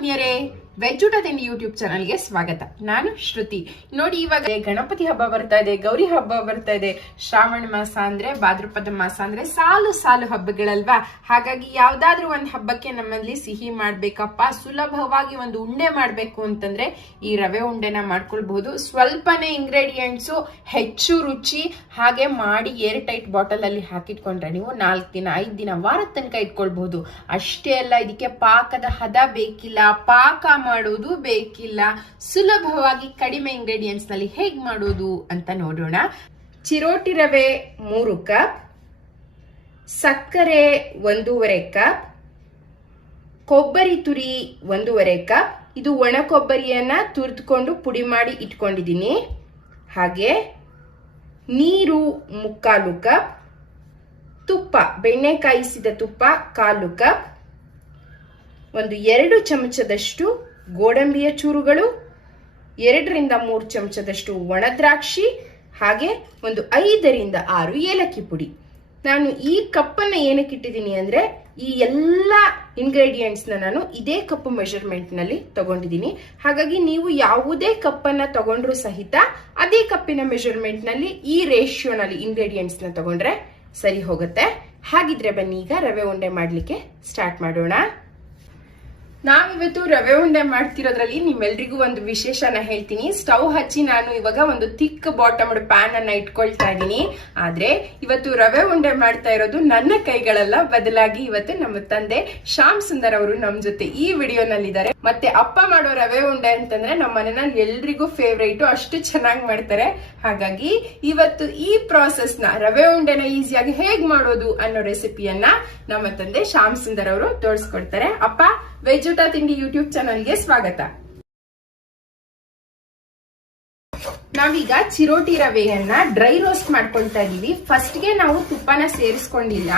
ಆತ್ಮೀಯರೇ, ವೆಜ್ ಊಟ ತಿಂಡಿ ಯೂಟ್ಯೂಬ್ ಚಾನಲ್ಗೆ ಸ್ವಾಗತ. ನಾನು ಶ್ರುತಿ. ನೋಡಿ, ಇವಾಗ ಗಣಪತಿ ಹಬ್ಬ ಬರ್ತಾ ಇದೆ, ಗೌರಿ ಹಬ್ಬ ಬರ್ತಾ ಇದೆ, ಶ್ರಾವಣ ಮಾಸ ಅಂದ್ರೆ ಭಾದ್ರಪದ ಮಾಸ ಅಂದ್ರೆ ಸಾಲು ಸಾಲು ಹಬ್ಬಗಳಲ್ವಾ. ಹಾಗಾಗಿ ಯಾವ್ದಾದ್ರು ಒಂದು ಹಬ್ಬಕ್ಕೆ ನಮ್ಮಲ್ಲಿ ಸಿಹಿ ಮಾಡ್ಬೇಕಪ್ಪ, ಸುಲಭವಾಗಿ ಒಂದು ಉಂಡೆ ಮಾಡ್ಬೇಕು ಅಂತಂದ್ರೆ ಈ ರವೆ ಉಂಡೆನ ಮಾಡ್ಕೊಳ್ಬಹುದು. ಸ್ವಲ್ಪನೇ ಇಂಗ್ರೀಡಿಯೆಂಟ್ಸು, ಹೆಚ್ಚು ರುಚಿ, ಹಾಗೆ ಮಾಡಿ ಏರ್ ಟೈಟ್ ಬಾಟಲ್ ಅಲ್ಲಿ ಹಾಕಿಟ್ಕೊಂಡ್ರೆ ನೀವು 4 ದಿನ 5 ದಿನ ವಾರದ ತನಕ ಇಟ್ಕೊಳ್ಬಹುದು. ಅಷ್ಟೇ ಅಲ್ಲ, ಇದಕ್ಕೆ ಪಾಕದ ಹದ ಬೇಕಿಲ್ಲ, ಪಾಕ ಮಾಡೋದು ಬೇಕಿಲ್ಲ. ಸುಲಭವಾಗಿ ಕಡಿಮೆ ಇಂಗ್ರೀಡಿಯೆಂಟ್ಸ್ ನಲ್ಲಿ ಹೇಗ್ ಮಾಡೋದು ಅಂತ ನೋಡೋಣ. ಚಿರೋಟಿ ರವೆ 3 ಕಪ್, ಸಕ್ಕರೆ 1.5 ಕಪ್, ಕೊಬ್ಬರಿ ತುರಿ 1.5 ಕಪ್. ಇದು ಒಣ ಕೊಬ್ಬರಿಯನ್ನ ತುರಿದುಕೊಂಡು ಪುಡಿ ಮಾಡಿ ಇಟ್ಕೊಂಡಿದ್ದೀನಿ. ಹಾಗೆ ನೀರು 3/4 ಕಪ್, ತುಪ್ಪ, ಬೆಣ್ಣೆ ಕಾಯಿಸಿದ ತುಪ್ಪ 1/4 ಕಪ್, ಒಂದು 2 ಚಮಚದಷ್ಟು ಗೋಡಂಬಿಯ ಚೂರುಗಳು, 2 ರಿಂದ 3 ಚಮಚದಷ್ಟು ಒಣ ದ್ರಾಕ್ಷಿ, ಹಾಗೆ ಒಂದು 5 ರಿಂದ 6 ಏಲಕ್ಕಿ ಪುಡಿ. ನಾನು ಈ ಕಪ್ಪನ್ನ ಏನಕ್ಕೆ ಇಟ್ಟಿದ್ದೀನಿ ಅಂದ್ರೆ ಈ ಎಲ್ಲ ಇಂಗ್ರೀಡಿಯೆಂಟ್ಸ್ ನಾನು ಇದೇ ಕಪ್ ಮೆಜರ್ಮೆಂಟ್ ನಲ್ಲಿ ತಗೊಂಡಿದ್ದೀನಿ. ಹಾಗಾಗಿ ನೀವು ಯಾವುದೇ ಕಪ್ಪನ್ನ ತಗೊಂಡ್ರು ಸಹಿತ ಅದೇ ಕಪ್ಪಿನ ಮೆಜರ್ಮೆಂಟ್ ನಲ್ಲಿ ಈ ರೇಷಿಯೋನಲ್ಲಿ ಇಂಗ್ರೀಡಿಯೆಂಟ್ಸ್ ನ ತಗೊಂಡ್ರೆ ಸರಿ ಹೋಗುತ್ತೆ. ಹಾಗಿದ್ರೆ ಬನ್ನಿ ಈಗ ರವೆ ಉಂಡೆ ಮಾಡ್ಲಿಕ್ಕೆ ಸ್ಟಾರ್ಟ್ ಮಾಡೋಣ. ನಾವಿವತ್ತು ರವೆ ಉಂಡೆ ಮಾಡ್ತಿರೋದ್ರಲ್ಲಿ ನಿಮ್ಮೆಲ್ರಿಗೂ ಒಂದು ವಿಶೇಷನ ಹೇಳ್ತೀನಿ. ಸ್ಟವ್ ಹಚ್ಚಿ ನಾನು ಇವಾಗ ಒಂದು ಥಿಕ್ ಬಾಟಮ್ಡ್ ಪ್ಯಾನ್ ಅನ್ನ ಇಟ್ಕೊಳ್ತಾ ಇದ್ದೀನಿ. ಆದ್ರೆ ಇವತ್ತು ರವೆ ಉಂಡೆ ಮಾಡ್ತಾ ಇರೋದು ನನ್ನ ಕೈಗಳಲ್ಲ, ಬದಲಾಗಿ ಇವತ್ತು ನಮ್ಮ ತಂದೆ ಶ್ಯಾಮ್ ಸುಂದರ್ ಅವರು ನಮ್ ಜೊತೆ ಈ ವಿಡಿಯೋನಲ್ಲಿದ್ದಾರೆ. ಮತ್ತೆ ಅಪ್ಪ ಮಾಡೋ ರವೆ ಉಂಡೆ ಅಂತಂದ್ರೆ ನಮ್ಮ ಮನೆಯಲ್ಲಿ ಎಲ್ರಿಗೂ ಫೇವ್ರೇಟ್, ಅಷ್ಟು ಚೆನ್ನಾಗಿ ಮಾಡ್ತಾರೆ. ಹಾಗಾಗಿ ಇವತ್ತು ಈ ಪ್ರಾಸೆಸ್ ನ, ರವೆ ಉಂಡೆನ ಈಸಿಯಾಗಿ ಹೇಗ್ ಮಾಡೋದು ಅನ್ನೋ ರೆಸಿಪಿಯನ್ನ ನಮ್ಮ ತಂದೆ ಶ್ಯಾಮ್ ಸುಂದರ್ ಅವರು ತೋರಿಸ್ಕೊಡ್ತಾರೆ. ಅಪ್ಪ, ವೆಜ್ ಊಟ ತಿಂಡಿ ಯೂಟ್ಯೂಬ್ ಚಾನಲ್ಗೆ ಸ್ವಾಗತ. ನಾವೀಗ ಚಿರೋಟಿ ರವೆಯನ್ನ ಡ್ರೈ ರೋಸ್ಟ್ ಮಾಡ್ಕೊಳ್ತಾ ಇದೀವಿ. ಫಸ್ಟ್ ಗೆ ನಾವು ತುಪ್ಪನ ಸೇರಿಸ್ಕೊಂಡಿಲ್ಲ,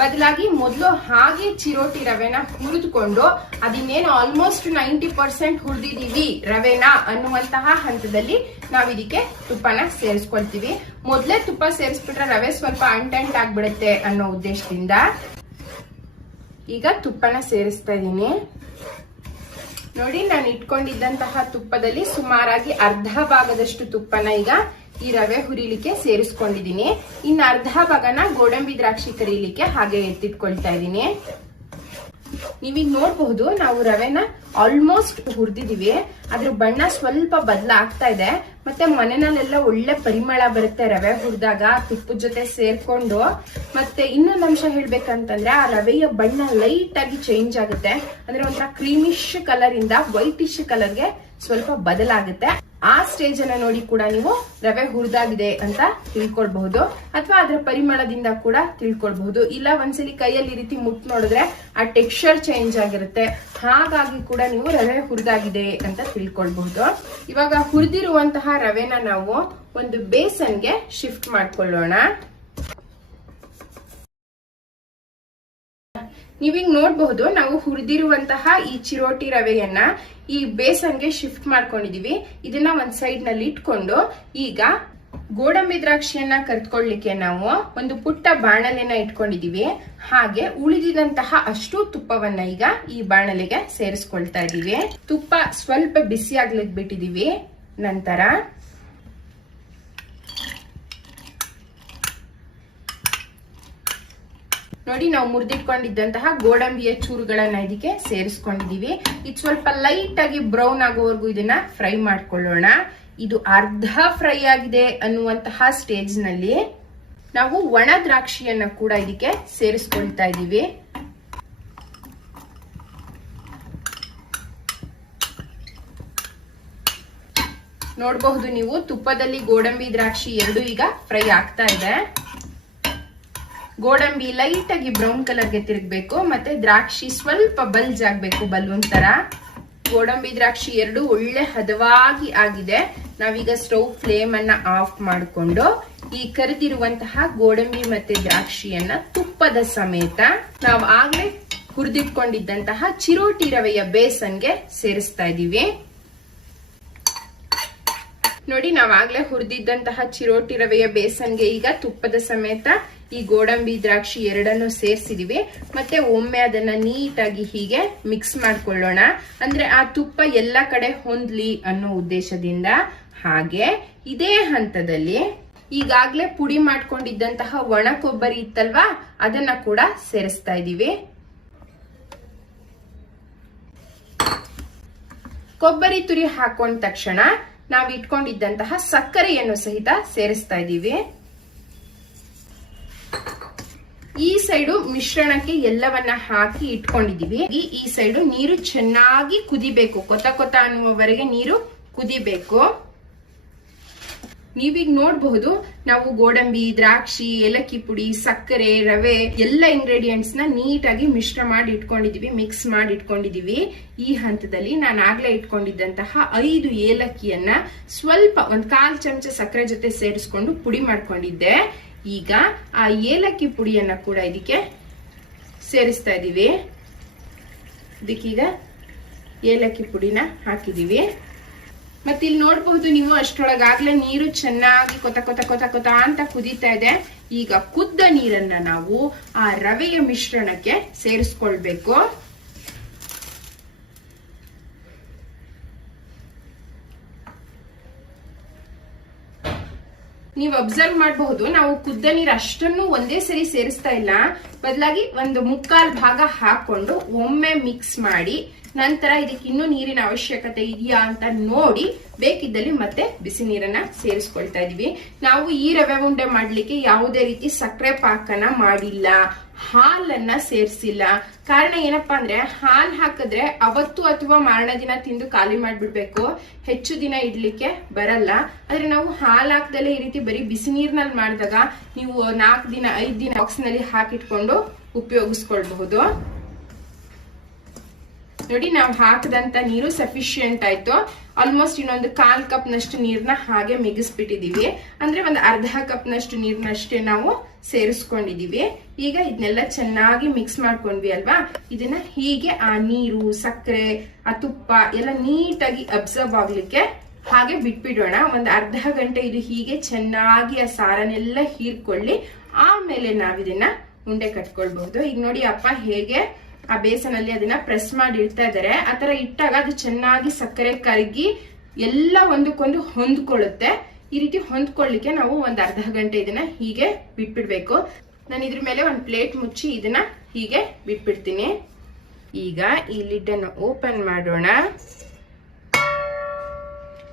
ಬದಲಾಗಿ ಮೊದಲು ಹಾಗೆ ಚಿರೋಟಿ ರವೆನ ಹುರಿದುಕೊಂಡು ಅದನ್ನೇನು ಆಲ್ಮೋಸ್ಟ್ 90% ಹುರಿದಿದೀವಿ ರವೆನ ಅನ್ನುವಂತಹ ಹಂತದಲ್ಲಿ ನಾವ್ ಇದಕ್ಕೆ ತುಪ್ಪನ ಸೇರಿಸ್ಕೊಳ್ತೀವಿ. ಮೊದಲೇ ತುಪ್ಪ ಸೇರಿಸ್ಬಿಟ್ರೆ ರವೆ ಸ್ವಲ್ಪ ಅಂಟಂಟ್ ಆಗ್ಬಿಡುತ್ತೆ ಅನ್ನೋ ಉದ್ದೇಶದಿಂದ ಈಗ ತುಪ್ಪನ ಸೇರಿಸ್ತಾ ಇದ್ದೀನಿ. ನೋಡಿ, ನಾನು ಇಟ್ಕೊಂಡಿದ್ದಂತಹ ತುಪ್ಪದಲ್ಲಿ ಸುಮಾರಾಗಿ ಅರ್ಧ ಭಾಗದಷ್ಟು ತುಪ್ಪನ ಈಗ ಈ ರವೆ ಹುರಿಲಿಕ್ಕೆ ಸೇರಿಸ್ಕೊಂಡಿದ್ದೀನಿ. ಇನ್ನು ಅರ್ಧ ಭಾಗನ ಗೋಡಂಬಿ ದ್ರಾಕ್ಷಿ ಕರಿಲಿಕ್ಕೆ ಹಾಗೆ ಎತ್ತಿಟ್ಕೊಳ್ತಾ ಇದ್ದೀನಿ. ನೀವೀಗ ನೋಡಬಹುದು, ನಾವು ರವೆನ ಆಲ್ಮೋಸ್ಟ್ ಹುರಿದಿದೀವಿ. ಅದ್ರ ಬಣ್ಣ ಸ್ವಲ್ಪ ಬದಲಾಗ್ತಾ ಇದೆ. ಮತ್ತೆ ಮನೆಯಲ್ಲೆಲ್ಲ ಒಳ್ಳೆ ಪರಿಮಳ ಬರುತ್ತೆ ರವೆ ಹುರಿದಾಗ ತುಪ್ಪದ ಜೊತೆ ಸೇರ್ಕೊಂಡು. ಮತ್ತೆ ಇನ್ನೊಂದು ಅಂಶ ಹೇಳ್ಬೇಕಂತಂದ್ರೆ ಆ ರವೆಯ ಬಣ್ಣ ಲೈಟ್ ಆಗಿ ಚೇಂಜ್ ಆಗುತ್ತೆ. ಅಂದ್ರೆ ಒಂಥರ ಕ್ರೀಮಿಶ್ ಕಲರ್ ಇಂದ ವೈಟಿಶ್ ಕಲರ್ಗೆ ಸ್ವಲ್ಪ ಬದಲಾಗುತ್ತೆ. ಆ ಸ್ಟೇಜ್ ಅನ್ನ ನೋಡಿ ಕೂಡ ನೀವು ರವೆ ಹುರಿದಾಗಿದೆ ಅಂತ ತಿಳ್ಕೊಳ್ಬಹುದು, ಅಥವಾ ಅದರ ಪರಿಮಳದಿಂದ ಕೂಡ ತಿಳ್ಕೊಳ್ಬಹುದು. ಇಲ್ಲ ಒಂದ್ಸಲಿ ಕೈಯಲ್ಲಿ ಈ ರೀತಿ ಮುಟ್ ನೋಡಿದ್ರೆ ಆ ಟೆಕ್ಸ್ಚರ್ ಚೇಂಜ್ ಆಗಿರುತ್ತೆ. ಹಾಗಾಗಿ ಕೂಡ ನೀವು ರವೆ ಹುರಿದಾಗಿದೆ ಅಂತ ತಿಳ್ಕೊಳ್ಬಹುದು. ಇವಾಗ ಹುರಿದಿರುವಂತಹ ರವೆನ ನಾವು ಒಂದು ಬೇಸನ್ಗೆ ಶಿಫ್ಟ್ ಮಾಡ್ಕೊಳ್ಳೋಣ. ನೀವೀಗ ನೋಡಬಹುದು, ನಾವು ಹುರಿದಿರುವಂತಹ ಈ ಚಿರೋಟಿ ರವೆಯನ್ನ ಈ ಬೇಸನ್ಗೆ ಶಿಫ್ಟ್ ಮಾಡ್ಕೊಂಡಿದೀವಿ. ಇದನ್ನ ಒಂದ್ ಸೈಡ್ ನಲ್ಲಿ ಇಟ್ಕೊಂಡು ಈಗ ಗೋಡಂಬಿ ದ್ರಾಕ್ಷಿಯನ್ನ ಕರ್ತ್ಕೊಳ್ಳಿಕ್ಕೆ ನಾವು ಒಂದು ಪುಟ್ಟ ಬಾಣಲೆನ ಇಟ್ಕೊಂಡಿದೀವಿ. ಹಾಗೆ ಉಳಿದಿದಂತಹ ಅಷ್ಟು ತುಪ್ಪವನ್ನ ಈಗ ಈ ಬಾಣಲೆಗೆ ಸೇರಿಸ್ಕೊಳ್ತಾ ಇದೀವಿ. ತುಪ್ಪ ಸ್ವಲ್ಪ ಬಿಸಿ ಆಗ್ಲಿಕ್ಕೆ ಬಿಟ್ಟಿದೀವಿ. ನಂತರ ನೋಡಿ, ನಾವು ಮುರಿದಿಟ್ಕೊಂಡಿದ್ದಂತಹ ಗೋಡಂಬಿಯ ಚೂರುಗಳನ್ನ ಇದಕ್ಕೆ ಸೇರಿಸ್ಕೊಂಡಿದೀವಿ. ಇದು ಸ್ವಲ್ಪ ಲೈಟ್ ಆಗಿ ಬ್ರೌನ್ ಆಗೋವರೆಗೂ ಇದನ್ನ ಫ್ರೈ ಮಾಡ್ಕೊಳ್ಳೋಣ. ಇದು ಅರ್ಧ ಫ್ರೈ ಆಗಿದೆ ಅನ್ನುವಂತಹ ಸ್ಟೇಜ್ ನಲ್ಲಿ ನಾವು ಒಣ ದ್ರಾಕ್ಷಿಯನ್ನ ಕೂಡ ಇದಕ್ಕೆ ಸೇರಿಸ್ಕೊಳ್ತಾ ಇದೀವಿ. ನೋಡಬಹುದು ನೀವು, ತುಪ್ಪದಲ್ಲಿ ಗೋಡಂಬಿ ದ್ರಾಕ್ಷಿ ಎರಡು ಈಗ ಫ್ರೈ ಆಗ್ತಾ ಇದೆ. ಗೋಡಂಬಿ ಲೈಟ್ ಆಗಿ ಬ್ರೌನ್ ಕಲರ್ಗೆ ತಿರುಗಬೇಕು, ಮತ್ತೆ ದ್ರಾಕ್ಷಿ ಸ್ವಲ್ಪ ಬಲ್ಜ್ ಆಗ್ಬೇಕು, ಬಲೂನ್ ತರ. ಗೋಡಂಬಿ ದ್ರಾಕ್ಷಿ ಎರಡು ಒಳ್ಳೆ ಹದವಾಗಿ ಆಗಿದೆ. ನಾವೀಗ ಸ್ಟವ್ ಫ್ಲೇಮ್ ಅನ್ನ ಆಫ್ ಮಾಡಿಕೊಂಡು ಈ ಕರಿದಿರುವಂತಹ ಗೋಡಂಬಿ ಮತ್ತೆ ದ್ರಾಕ್ಷಿಯನ್ನ ತುಪ್ಪದ ಸಮೇತ ನಾವು ಆಗ್ಲೇ ಹುರಿದಿಟ್ಕೊಂಡಿದ್ದಂತಹ ಚಿರೋಟಿ ರವೆಯ ಬೇಸನ್ಗೆ ಸೇರಿಸ್ತಾ ಇದೀವಿ. ನೋಡಿ, ನಾವಾಗ್ಲೇ ಹುರಿದಿದ್ದಂತಹ ಚಿರೋಟಿ ರವೆಯ ಬೇಸನ್ಗೆ ಈಗ ತುಪ್ಪದ ಸಮೇತ ಈ ಗೋಡಂಬಿ ದ್ರಾಕ್ಷಿ ಎರಡನ್ನು ಸೇರಿಸಿದೀವಿ. ಮತ್ತೆ ಒಮ್ಮೆ ಅದನ್ನ ನೀಟಾಗಿ ಹೀಗೆ ಮಿಕ್ಸ್ ಮಾಡ್ಕೊಳ್ಳೋಣ, ಅಂದ್ರೆ ಆ ತುಪ್ಪ ಎಲ್ಲ ಕಡೆ ಹೊಂದ್ಲಿ ಅನ್ನೋ ಉದ್ದೇಶದಿಂದ. ಹಾಗೆ ಇದೇ ಹಂತದಲ್ಲಿ ಈಗಾಗ್ಲೇ ಪುಡಿ ಮಾಡ್ಕೊಂಡಿದ್ದಂತಹ ಒಣ ಕೊಬ್ಬರಿ ಇತ್ತಲ್ವಾ, ಅದನ್ನ ಕೂಡ ಸೇರಿಸ್ತಾ ಇದೀವಿ. ಕೊಬ್ಬರಿ ತುರಿ ಹಾಕೊಂಡ ತಕ್ಷಣ ನಾವು ಇಟ್ಕೊಂಡಿದ್ದಂತಹ ಸಕ್ಕರೆಯನ್ನು ಸಹಿತ ಸೇರಿಸ್ತಾ ಇದ್ದೀವಿ. ಈ ಸೈಡು ಮಿಶ್ರಣಕ್ಕೆ ಎಲ್ಲವನ್ನ ಹಾಕಿ ಇಟ್ಕೊಂಡಿದೀವಿ. ಈ ಸೈಡು ನೀರು ಚೆನ್ನಾಗಿ ಕುದಿಬೇಕು, ಕೊತ ಕೊತ ಅನ್ನುವವರೆಗೆ ನೀರು ಕುದಿಬೇಕು. ನೀವೀಗ ನೋಡಬಹುದು, ನಾವು ಗೋಡಂಬಿ, ದ್ರಾಕ್ಷಿ, ಏಲಕ್ಕಿ ಪುಡಿ, ಸಕ್ಕರೆ, ರವೆ ಎಲ್ಲ ಇಂಗ್ರೀಡಿಯೆಂಟ್ಸ್ ನ ನೀಟಾಗಿ ಮಿಶ್ರ ಮಾಡಿ ಇಟ್ಕೊಂಡಿದೀವಿ, ಮಿಕ್ಸ್ ಮಾಡಿ ಇಟ್ಕೊಂಡಿದೀವಿ. ಈ ಹಂತದಲ್ಲಿ ನಾನು ಆಗ್ಲೇ ಇಟ್ಕೊಂಡಿದ್ದಂತಹ 5 ಏಲಕ್ಕಿಯನ್ನ ಸ್ವಲ್ಪ 1/4 ಚಮಚ ಸಕ್ಕರೆ ಜೊತೆ ಸೇರಿಸ್ಕೊಂಡು ಪುಡಿ ಮಾಡ್ಕೊಂಡಿದ್ದೆ. ಈಗ ಆ ಏಲಕ್ಕಿ ಪುಡಿಯನ್ನ ಕೂಡ ಇದಕ್ಕೆ ಸೇರಿಸ್ತಾ ಇದೀವಿ. ಇದಕ್ಕೀಗ ಏಲಕ್ಕಿ ಪುಡಿನ ಹಾಕಿದೀವಿ. ಮತ್ತೆ ಇಲ್ಲಿ ನೋಡಬಹುದು ನೀವು, ಅಷ್ಟರೊಳಗಾಗ್ಲೇ ನೀರು ಚೆನ್ನಾಗಿ ಕೊತ ಕೊತ ಕೊತ ಕೊತ ಅಂತ ಕುದೀತಾ ಇದೆ. ಈಗ ಕುದ್ದ ನೀರನ್ನ ನಾವು ಆ ರವೆಯ ಮಿಶ್ರಣಕ್ಕೆ ಸೇರಿಸ್ಕೊಳ್ಬೇಕು. ನೀವು ಅಬ್ಸರ್ವ್ ಮಾಡಬಹುದು, ನಾವು ಕುದ್ದ ನೀರು ಅಷ್ಟನ್ನು ಒಂದೇ ಸರಿ ಸೇರಿಸ್ತಾ ಇಲ್ಲ, ಬದಲಾಗಿ 1/4 ಭಾಗ ಹಾಕೊಂಡು ಒಮ್ಮೆ ಮಿಕ್ಸ್ ಮಾಡಿ ನಂತರ ಇದಕ್ಕೆ ಇನ್ನೂ ನೀರಿನ ಅವಶ್ಯಕತೆ ಇದೆಯಾ ಅಂತ ನೋಡಿ ಬೇಕಿದ್ದಲ್ಲಿ ಮತ್ತೆ ಬಿಸಿ ನೀರನ್ನ ಸೇರಿಸ್ಕೊಳ್ತಾ ಇದೀವಿ. ನಾವು ಈ ರವೆ ಉಂಡೆ ಮಾಡ್ಲಿಕ್ಕೆ ಯಾವುದೇ ರೀತಿ ಸಕ್ಕರೆ ಪಾಕನ ಮಾಡಿಲ್ಲ, ಹಾಲನ್ನ ಸೇರಿಸಿಲ್ಲ. ಕಾರಣ ಏನಪ್ಪಾ ಅಂದ್ರೆ, ಹಾಲ್ ಹಾಕಿದ್ರೆ ಅವತ್ತು ಅಥವಾ ಮಾರನೇ ದಿನ ತಿಂದು ಖಾಲಿ ಮಾಡ್ಬಿಡ್ಬೇಕು, ಹೆಚ್ಚು ದಿನ ಇಡ್ಲಿಕ್ಕೆ ಬರಲ್ಲ. ಆದ್ರೆ ನಾವು ಹಾಲ್ ಹಾಕದಲ್ಲೇ ಈ ರೀತಿ ಬರೀ ಬಿಸಿ ನೀರ್ನಲ್ಲಿ ಮಾಡಿದಾಗ ನೀವು 4 ದಿನ 5 ದಿನ ಬಾಕ್ಸ್ ನಲ್ಲಿ ಹಾಕಿಟ್ಕೊಂಡು ಉಪಯೋಗಿಸ್ಕೊಳ್ಬಹುದು. ನೋಡಿ, ನಾವು ಹಾಕದಂತ ನೀರು ಸಫಿಶಿಯಂಟ್ ಆಯ್ತು. ಆಲ್ಮೋಸ್ಟ್ ಇನ್ನೊಂದು 1/4 ಕಪ್ ನಷ್ಟು ನೀರ್ನ ಹಾಗೆ ಮಿಗಿಸ್ಬಿಟ್ಟಿದೀವಿ. ಅಂದ್ರೆ ಒಂದು ಅರ್ಧ ಕಪ್ ನಷ್ಟು ನೀರ್ನಷ್ಟೇ ನಾವು ಸೇರಿಸ್ಕೊಂಡಿದೀವಿ. ಈಗ ಇದನ್ನೆಲ್ಲ ಚೆನ್ನಾಗಿ ಮಿಕ್ಸ್ ಮಾಡ್ಕೊಂಡ್ವಿ ಅಲ್ವಾ, ಇದನ್ನ ಹೀಗೆ ಆ ನೀರು, ಸಕ್ಕರೆ, ಆ ತುಪ್ಪ ಎಲ್ಲ ನೀಟಾಗಿ ಅಬ್ಸರ್ವ್ ಆಗ್ಲಿಕ್ಕೆ ಹಾಗೆ ಬಿಟ್ಬಿಡೋಣ. ಒಂದು ಅರ್ಧ ಗಂಟೆ ಇದು ಹೀಗೆ ಚೆನ್ನಾಗಿ ಆ ಸಾರನೆಲ್ಲ ಹೀರ್ಕೊಳ್ಳಿ. ಆಮೇಲೆ ನಾವಿದನ್ನ ಉಂಡೆ ಕಟ್ಕೊಳ್ಬಹುದು. ಈಗ ನೋಡಿ ಅಪ್ಪ ಹೇಗೆ ಆ ಬೇಸನಲ್ಲಿ ಅದನ್ನ ಪ್ರೆಸ್ ಮಾಡಿ ಇಡ್ತಾ ಇದಾರೆ. ಆತರ ಇಟ್ಟಾಗ ಅದು ಚೆನ್ನಾಗಿ ಸಕ್ಕರೆ ಕರಗಿ ಎಲ್ಲ ಒಂದಕ್ಕೊಂದು ಹೊಂದ್ಕೊಳ್ಳುತ್ತೆ. ಈ ರೀತಿ ಹೊಂದ್ಕೊಳ್ಳಿಕ್ಕೆ ನಾವು ಒಂದು ಅರ್ಧ ಗಂಟೆ ಇದನ್ನ ಹೀಗೆ ಬಿಟ್ಬಿಡ್ಬೇಕು. ನಾನು ಇದ್ರ ಮೇಲೆ ಒಂದು ಪ್ಲೇಟ್ ಮುಚ್ಚಿ ಇದನ್ನ ಹೀಗೆ ಬಿಟ್ಬಿಡ್ತೀನಿ. ಈಗ ಈ ಲಿಡ್ ಅನ್ನು ಓಪನ್ ಮಾಡೋಣ.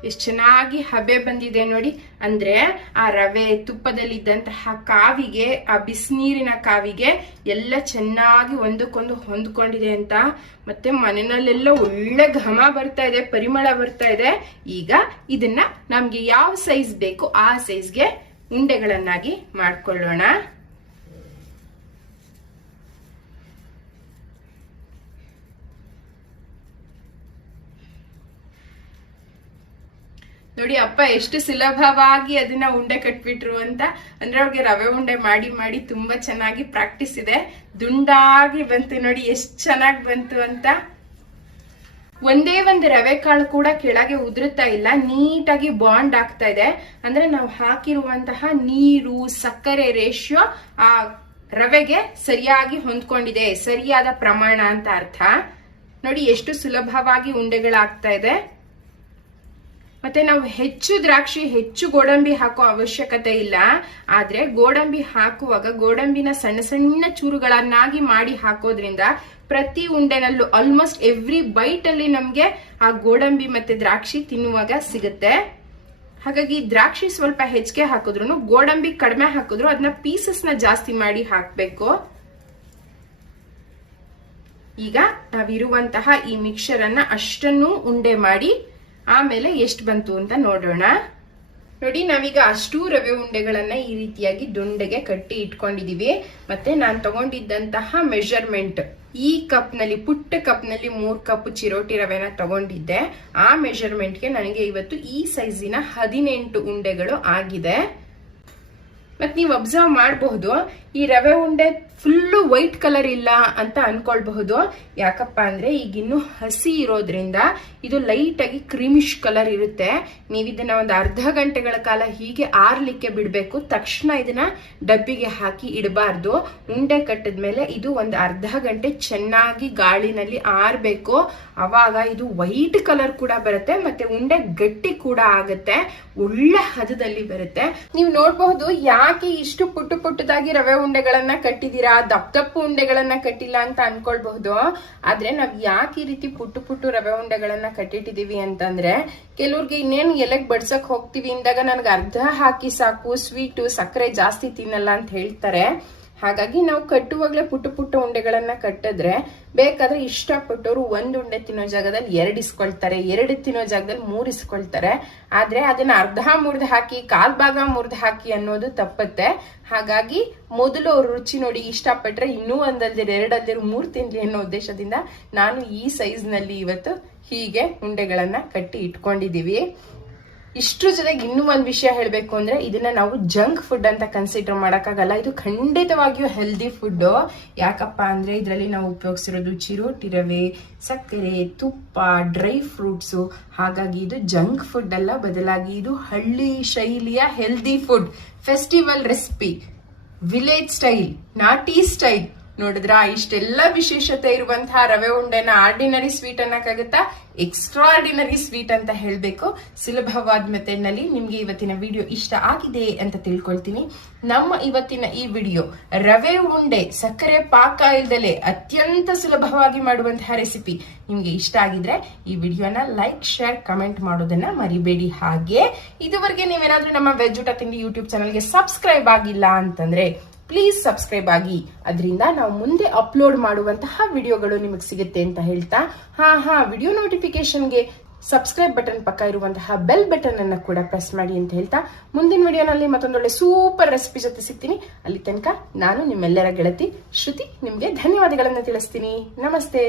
ಎಷ್ಟು ಚೆನ್ನಾಗಿ ಹಬೆ ಬಂದಿದೆ ನೋಡಿ. ಅಂದ್ರೆ ಆ ರವೆ ತುಪ್ಪದಲ್ಲಿ ಇದ್ದಂತಹ ಕಾವಿಗೆ, ಆ ಬಿಸಿನೀರಿನ ಕಾವಿಗೆ ಎಲ್ಲ ಚೆನ್ನಾಗಿ ಒಂದಕ್ಕೊಂದು ಹೊಂದ್ಕೊಂಡಿದೆ ಅಂತ. ಮತ್ತೆ ಮನೆಯಲ್ಲೆಲ್ಲ ಒಳ್ಳೆ ಘಮ ಬರ್ತಾ ಇದೆ, ಪರಿಮಳ ಬರ್ತಾ ಇದೆ. ಈಗ ಇದನ್ನ ನಮ್ಗೆ ಯಾವ ಸೈಜ್ ಬೇಕು ಆ ಸೈಜ್ಗೆ ಉಂಡೆಗಳನ್ನಾಗಿ ಮಾಡ್ಕೊಳ್ಳೋಣ. ನೋಡಿ ಅಪ್ಪ ಎಷ್ಟು ಸುಲಭವಾಗಿ ಅದನ್ನ ಉಂಡೆ ಕಟ್ಬಿಟ್ರು ಅಂತ. ಅಂದ್ರೆ ಅವ್ರಿಗೆ ರವೆ ಉಂಡೆ ಮಾಡಿ ಮಾಡಿ ತುಂಬಾ ಚೆನ್ನಾಗಿ ಪ್ರಾಕ್ಟೀಸ್ ಇದೆ. ದುಂಡಾಗಿ ಬಂತು ನೋಡಿ, ಎಷ್ಟು ಚೆನ್ನಾಗಿ ಬಂತು ಅಂತ. ಒಂದೇ ಒಂದು ರವೆ ಕಾಳು ಕೂಡ ಕೆಳಗೆ ಉದುರುತ್ತಾ ಇಲ್ಲ, ನೀಟಾಗಿ ಬಾಂಡ್ ಆಗ್ತಾ ಇದೆ. ಅಂದ್ರೆ ನಾವು ಹಾಕಿರುವಂತಹ ನೀರು, ಸಕ್ಕರೆ ರೇಷಿಯೋ ಆ ರವೆಗೆ ಸರಿಯಾಗಿ ಹೊಂದ್ಕೊಂಡಿದೆ, ಸರಿಯಾದ ಪ್ರಮಾಣ ಅಂತ ಅರ್ಥ. ನೋಡಿ ಎಷ್ಟು ಸುಲಭವಾಗಿ ಉಂಡೆಗಳಾಗ್ತಾ ಇದೆ. ಮತ್ತೆ ನಾವು ಹೆಚ್ಚು ದ್ರಾಕ್ಷಿ, ಹೆಚ್ಚು ಗೋಡಂಬಿ ಹಾಕೋ ಅವಶ್ಯಕತೆ ಇಲ್ಲ. ಆದ್ರೆ ಗೋಡಂಬಿ ಹಾಕುವಾಗ ಗೋಡಂಬಿನ ಸಣ್ಣ ಸಣ್ಣ ಚೂರುಗಳನ್ನಾಗಿ ಮಾಡಿ ಹಾಕೋದ್ರಿಂದ ಪ್ರತಿ ಉಂಡೆನಲ್ಲೂ ಆಲ್ಮೋಸ್ಟ್ ಎವ್ರಿ ಬೈಟ್ ಅಲ್ಲಿ ನಮ್ಗೆ ಆ ಗೋಡಂಬಿ ಮತ್ತೆ ದ್ರಾಕ್ಷಿ ತಿನ್ನುವಾಗ ಸಿಗುತ್ತೆ. ಹಾಗಾಗಿ ದ್ರಾಕ್ಷಿ ಸ್ವಲ್ಪ ಹೆಚ್ಚಿಗೆ ಹಾಕಿದ್ರು, ಗೋಡಂಬಿ ಕಡಿಮೆ ಹಾಕಿದ್ರು ಅದನ್ನ ಪೀಸಸ್ ನ ಜಾಸ್ತಿ ಮಾಡಿ ಹಾಕ್ಬೇಕು. ಈಗ ನಾವಿರುವಂತಹ ಈ ಮಿಕ್ಸರ್ ಅನ್ನ ಅಷ್ಟನ್ನು ಉಂಡೆ ಮಾಡಿ ಆಮೇಲೆ ಎಷ್ಟು ಬಂತು ಅಂತ ನೋಡೋಣ. ನೋಡಿ, ನಾವೀಗ ಅಷ್ಟೂ ರವೆ ಉಂಡೆಗಳನ್ನ ಈ ರೀತಿಯಾಗಿ ದುಂಡೆಗೆ ಕಟ್ಟಿ ಇಟ್ಕೊಂಡಿದೀವಿ. ಮತ್ತೆ ನಾನು ತಗೊಂಡಿದ್ದಂತಹ ಮೆಜರ್ಮೆಂಟ್, ಈ ಕಪ್ ನಲ್ಲಿ, ಪುಟ್ಟ ಕಪ್ ನಲ್ಲಿ 3 ಕಪ್ ಚಿರೋಟಿ ರವೆನ ತಗೊಂಡಿದ್ದೆ. ಆ ಮೆಜರ್ಮೆಂಟ್ಗೆ ನನಗೆ ಇವತ್ತು ಈ ಸೈಜಿನ 18 ಉಂಡೆಗಳು ಆಗಿದೆ. ಮತ್ ನೀವು ಅಬ್ಸರ್ವ್ ಮಾಡಬಹುದು, ಈ ರವೆ ಉಂಡೆ ಫುಲ್ಲು ವೈಟ್ ಕಲರ್ ಇಲ್ಲ ಅಂತ ಅನ್ಕೊಳ್ಬಹುದು. ಯಾಕಪ್ಪ ಅಂದ್ರೆ ಈಗ ಇನ್ನು ಹಸಿ ಇರೋದ್ರಿಂದ ಇದು ಲೈಟ್ ಆಗಿ ಕ್ರೀಮಿಶ್ ಕಲರ್ ಇರುತ್ತೆ. ನೀವು ಇದನ್ನ ಒಂದು ಅರ್ಧ ಗಂಟೆಗಳ ಕಾಲ ಹೀಗೆ ಆರ್ಲಿಕ್ಕೆ ಬಿಡಬೇಕು. ತಕ್ಷಣ ಇದನ್ನ ಡಬ್ಬಿಗೆ ಹಾಕಿ ಇಡಬಾರ್ದು. ಉಂಡೆ ಕಟ್ಟಿದ್ಮೇಲೆ ಇದು ಒಂದು ಅರ್ಧ ಗಂಟೆ ಚೆನ್ನಾಗಿ ಗಾಳಿನಲ್ಲಿ ಆರ್ಬೇಕು. ಅವಾಗ ಇದು ವೈಟ್ ಕಲರ್ ಕೂಡ ಬರುತ್ತೆ, ಮತ್ತೆ ಉಂಡೆ ಗಟ್ಟಿ ಕೂಡ ಆಗುತ್ತೆ, ಒಳ್ಳೆ ಹದದಲ್ಲಿ ಬರುತ್ತೆ. ನೀವು ನೋಡಬಹುದು ಯಾಕೆ ಇಷ್ಟು ಪುಟ್ಟು ಪುಟ್ಟದಾಗಿ ರವೆ ಉಂಡೆಗಳನ್ನ ಕಟ್ಟಿದೀರಾ, ದಪ್ಪ ಉಂಡೆಗಳನ್ನ ಕಟ್ಟಿಲ್ಲ ಅಂತ ಅನ್ಕೊಳ್ಬಹುದು. ಆದ್ರೆ ನಾವ್ ಯಾಕೆ ಈ ರೀತಿ ಪುಟ್ಟು ರವೆ ಉಂಡೆಗಳನ್ನ ಕಟ್ಟಿಟ್ಟಿದೀವಿ ಅಂತಂದ್ರೆ, ಕೆಲವ್ರಿಗೆ ಇನ್ನೇನು ಎಲೆಗ್ ಬಡ್ಸಕ್ ಹೋಗ್ತೀವಿ ಅಂದಾಗ ನನ್ಗೆ ಅರ್ಧ ಹಾಕಿ ಸಾಕು, ಸ್ವೀಟು ಸಕ್ಕರೆ ಜಾಸ್ತಿ ತಿನ್ನಲ್ಲ ಅಂತ ಹೇಳ್ತಾರೆ. ಹಾಗಾಗಿ ನಾವು ಕಟ್ಟುವಾಗ್ಲೇ ಪುಟ್ಟ ಉಂಡೆಗಳನ್ನ ಕಟ್ಟಿದ್ರೆ ಬೇಕಾದ್ರೆ ಇಷ್ಟಪಟ್ಟವರು ಒಂದ್ ಉಂಡೆ ತಿನ್ನೋ ಜಾಗದಲ್ಲಿ 2 ಇಸ್ಕೊಳ್ತಾರೆ, 2 ತಿನ್ನೋ ಜಾಗದಲ್ಲಿ 3 ಇಸ್ಕೊಳ್ತಾರೆ. ಆದ್ರೆ ಅದನ್ನ ಅರ್ಧ ಮುರಿದು ಹಾಕಿ, ಕಾಲ್ ಭಾಗ ಮುರಿದು ಹಾಕಿ ಅನ್ನೋದು ತಪ್ಪತ್ತೆ. ಹಾಗಾಗಿ ಮೊದಲು ಅವ್ರ ರುಚಿ ನೋಡಿ ಇಷ್ಟಪಟ್ರೆ ಇನ್ನೂ ಒಂದಲ್ದಿರ 2 3 ತಿನ್ಲಿ ಅನ್ನೋ ಉದ್ದೇಶದಿಂದ ನಾನು ಈ ಸೈಜ್ ನಲ್ಲಿ ಇವತ್ತು ಹೀಗೆ ಉಂಡೆಗಳನ್ನ ಕಟ್ಟಿ ಇಟ್ಕೊಂಡಿದೀವಿ. ಇಷ್ಟ್ರ ಜೊತೆಗೆ ಇನ್ನೂ ಒಂದು ವಿಷಯ ಹೇಳಬೇಕು ಅಂದ್ರೆ, ಇದನ್ನ ನಾವು ಜಂಕ್ ಫುಡ್ ಅಂತ ಕನ್ಸಿಡರ್ ಮಾಡಕ್ಕಾಗಲ್ಲ. ಇದು ಖಂಡಿತವಾಗಿಯೂ ಹೆಲ್ದಿ ಫುಡ್. ಯಾಕಪ್ಪ ಅಂದ್ರೆ ಇದರಲ್ಲಿ ನಾವು ಉಪಯೋಗಿಸಿರೋದು ಚಿರೋಟಿ ರವೆ, ಸಕ್ಕರೆ, ತುಪ್ಪ, ಡ್ರೈ ಫ್ರೂಟ್ಸು. ಹಾಗಾಗಿ ಇದು ಜಂಕ್ ಫುಡ್ ಅಲ್ಲ, ಬದಲಾಗಿ ಇದು ಹಳ್ಳಿ ಶೈಲಿಯ healthy food, festival recipe, village style, ನಾಟಿ ಸ್ಟೈಲ್. ನೋಡಿದ್ರ ಇಷ್ಟೆಲ್ಲ ವಿಶೇಷತೆ ಇರುವಂತಹ ರವೆ ಉಂಡೆನ ಆರ್ಡಿನರಿ ಸ್ವೀಟ್ ಅನ್ನಕ್ಕಾಗತ್ತಾ, ಎಕ್ಸ್ಟ್ರಾರ್ಡಿನರಿ ಸ್ವೀಟ್ ಅಂತ ಹೇಳ್ಬೇಕು. ಸುಲಭವಾದ ಮೆಥಡ್ ನಲ್ಲಿ ನಿಮ್ಗೆ ಇವತ್ತಿನ ವಿಡಿಯೋ ಇಷ್ಟ ಆಗಿದೆ ಅಂತ ತಿಳ್ಕೊಳ್ತೀನಿ. ನಮ್ಮ ಇವತ್ತಿನ ಈ ವಿಡಿಯೋ ರವೆ ಉಂಡೆ ಸಕ್ಕರೆ ಪಾಕ ಇಲ್ದಲೆ ಅತ್ಯಂತ ಸುಲಭವಾಗಿ ಮಾಡುವಂತಹ ರೆಸಿಪಿ ನಿಮ್ಗೆ ಇಷ್ಟ ಆಗಿದ್ರೆ ಈ ವಿಡಿಯೋನ ಲೈಕ್, ಶೇರ್, ಕಮೆಂಟ್ ಮಾಡೋದನ್ನ ಮರಿಬೇಡಿ. ಹಾಗೆ ಇದುವರೆಗೆ ನೀವೇನಾದ್ರೂ ನಮ್ಮ ವೆಜ್ ಊಟ ತಿಂಡಿ ಯೂಟ್ಯೂಬ್ ಚಾನಲ್ಗೆ ಸಬ್ಸ್ಕ್ರೈಬ್ ಆಗಿಲ್ಲ ಅಂತಂದ್ರೆ ಪ್ಲೀಸ್ ಸಬ್ಸ್ಕ್ರೈಬ್ ಆಗಿ. ಅದರಿಂದ ನಾವು ಮುಂದೆ ಅಪ್ಲೋಡ್ ಮಾಡುವಂತಹ ವಿಡಿಯೋಗಳು ನಿಮಗೆ ಸಿಗುತ್ತೆ ಅಂತ ಹೇಳ್ತಾ, ವಿಡಿಯೋ ನೋಟಿಫಿಕೇಶನ್ಗೆ ಸಬ್ಸ್ಕ್ರೈಬ್ ಬಟನ್ ಪಕ್ಕ ಇರುವಂತಹ ಬೆಲ್ ಬಟನ್ ಅನ್ನ ಕೂಡ ಪ್ರೆಸ್ ಮಾಡಿ ಅಂತ ಹೇಳ್ತಾ, ಮುಂದಿನ ವಿಡಿಯೋನಲ್ಲಿ ಮತ್ತೊಂದೊಳ್ಳೆ ಸೂಪರ್ ರೆಸಿಪಿ ಜೊತೆ ಸಿಗ್ತೀನಿ. ಅಲ್ಲಿ ತನಕ ನಾನು ನಿಮ್ಮೆಲ್ಲರ ಗೆಳತಿ ಶ್ರುತಿ ನಿಮ್ಗೆ ಧನ್ಯವಾದಗಳನ್ನ ತಿಳಿಸ್ತೀನಿ. ನಮಸ್ತೆ.